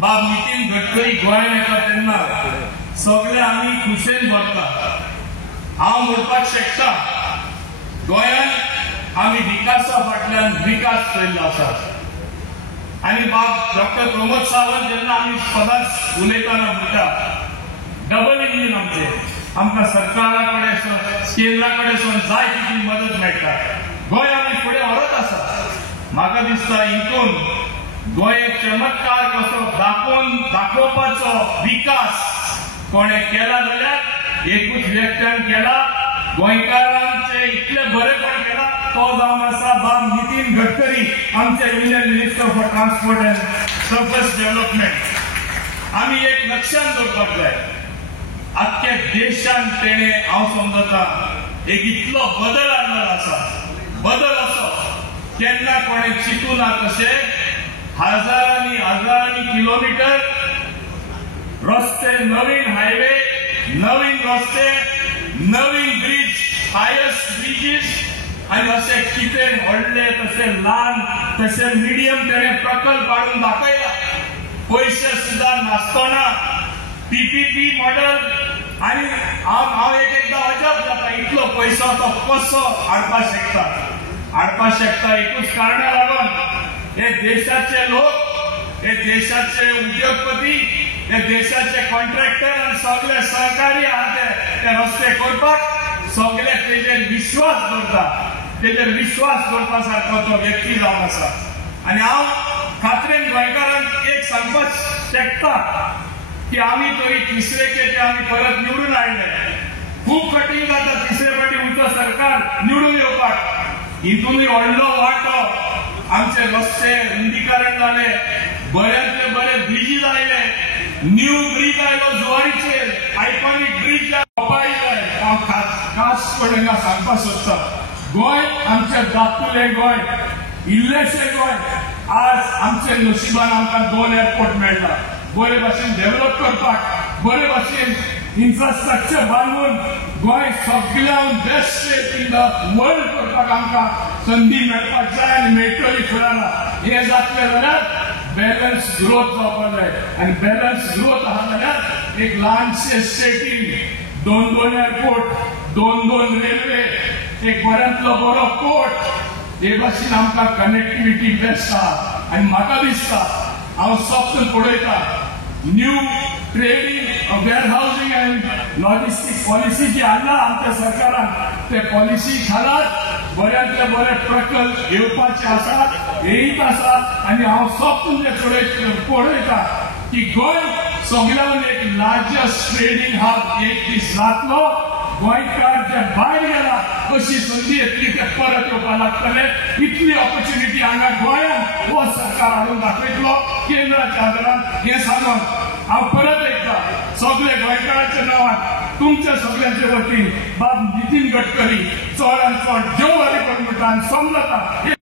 बाब नितीन गडकरी गोंयांत येता तेन्ना सगळे आमी खुशेन भरता। हांव म्हणपाक शकता गोंयांत आमी विकासा फाटल्यान विकास केल्लो आसा। आनी बाब डॉक्टर प्रमोद सावंत जेन्ना आमी सदांच उलयतना म्हणटा डबल इंजीन आमकां सरकारा कडेन केंद्रा कडेन जाय तितली मदत मेळटा। गोंय आमी फुडें व्हरत आसा। म्हाका दिसता हितून गोंय चमत्कार कसो दाखोवपाचो विकास कोणे केला जाल्यार एकूच व्यक्त्यान केला, गोंयकारांचे इतले बरेपण केला तो जावन आसा बाब नितीन गडकरी, आमचे union minister for transport end service development. आमी एक लक्षात दवरपाक जाय, आख्ख्या देशान तेणे हांव समजता एक इतलो बदल हाडलेलो आसा। बदल असो केन्ना कोणे चिंतूं ना तशे हजारांनी किलोमीटर रस्ते, नवीन हायवे, नवीन रस्ते, नवीन ब्रिज, हायस्ट ब्रिजेस आनी असे कितें व्हडले तसे ल्हान तसे मिडियम तेणे प्रकल्प हाडून दाखयला। पयशे सुद्दां नासतना पीपीपी मॉडेल आनी हांव एकदा अजाप जाता इतलो पयसो तो कसो हाडपाक शकता। एकूच कारणां लागून हे देशाचे लोक, हे देशाचे उद्योगपती, हे देशाचे कॉन्ट्रॅक्टर आनी सगळे सहकारी आहात ते रस्ते करपाक सगळे तेजेर विश्वास दवरता। तेजेर विश्वास दवरपा सारको तो व्यक्ती जावन आसा। आनी हांव खात्रेन गोंयकारांक एक सांगपाक शकता की आमी तरी तिसरे खेपे आमी परत निवडून हाडले। खूब कठीण जाता तिसरे फावटी उंचो सरकार निवडून येवपाक। हितूनय व्हडलो वांटो आमचे रस्ते रुंदीकरण जाले, बऱ्यांतले बरे ब्रिजीस आयले, न्यू ब्रिज आयलो जुवारीचेर, आयकॉनिक ब्रिज जाय। हांव खासपणान सांगपाक सोदता गोंय आमचे दाखुले गोंय, इल्लेशे गोंय आज आमचे नशिबान आमकां 2 एअरपोर्ट मेळ्ळा। बरे भाशेन डेव्हलप करपाक, बरे भाशेन इन्फ्रास्ट्रक्चर बांदून गोंय सगळ्यान best state in the world करपाक आमकां संधी मेळपाक जाय आनी मेळटली फुडारा। हे जातले जाल्यार बॅलन्स ग्रोथ जावपाक जाय आनी बॅलन्स ग्रोथ आहा जाल्यार एक ल्हानशे स्टेटीन 2 एअरपोर्ट, 2 रेल्वे, एक बऱ्यांतलो बरो पोर्ट, हे भाशेन आमकां कनेक्टिविटी बेस्ट आहा। आनी म्हाका दिसता हांव सपन पळयता new trading warehousing and logistic policy जी हाडला आमच्या सरकारान, ते पॉलिसी खालात बऱ्यांतले बरे प्रकल्प येवपाचे आसात, येयत आसात। आनी हांव सपन जे पळयता की गोंय सगळ्यान एक लार्जस्ट ट्रेडिंग हब एक दीस जातलो। गोंयकार जे भायर गेला अशी संधी येतली ते परत येवपाक लागतले। इतली ऑपॉर्च्युनिटी हांगा गोंयांत हो सरकार हाडून दाखयतलो केंद्राच्या आदारान। हे सांगून हांव परत एकदा सगळे गोंयकारांच्या नांवान तुमच्या सगळ्यांचे वतीन बाब नितीन गडकरी चड आनी चड देव बरें करूं म्हणटा आनी समजता।